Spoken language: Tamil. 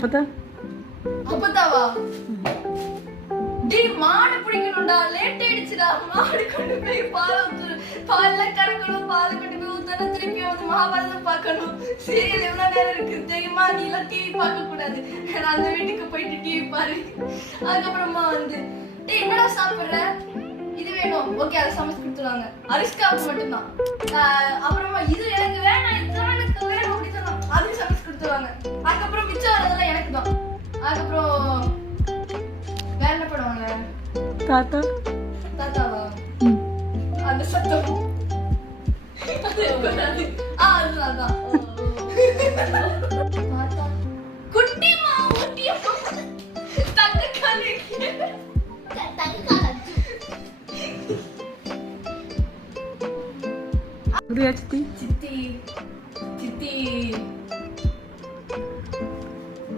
அப்பதா அப்பதாவா டேய் மாடு பிடிக்கணும்டா. லேட் ஆயிடுச்சுடா. மாடு கொண்டு போய் பால் ஊத்து பால்ல கறக்கணும் பால் கொண்டு போய் ஊத்தணும் திருப்பி வந்து மகாபாரதம் பார்க்கணும். சீரியல் எவ்வளவு நேரம் இருக்கு? தெரியுமா? நீ எல்லாம் டிவி பார்க்க கூடாது. நான் அந்த வீட்டுக்கு போயிட்டு டிவி பாரு. அதுக்கப்புறமா வந்து டேய் என்னடா சாப்பிடுற? இது வேணும். ஓகே அதை சமைச்சு கொடுத்துருவாங்க. அரிஸ்காவுக்கு மட்டும்தான். ஆஹ் தாத்தா? தாத்தாவா. அந்த சத்தம். உதயாச்சித்தி சித்தி.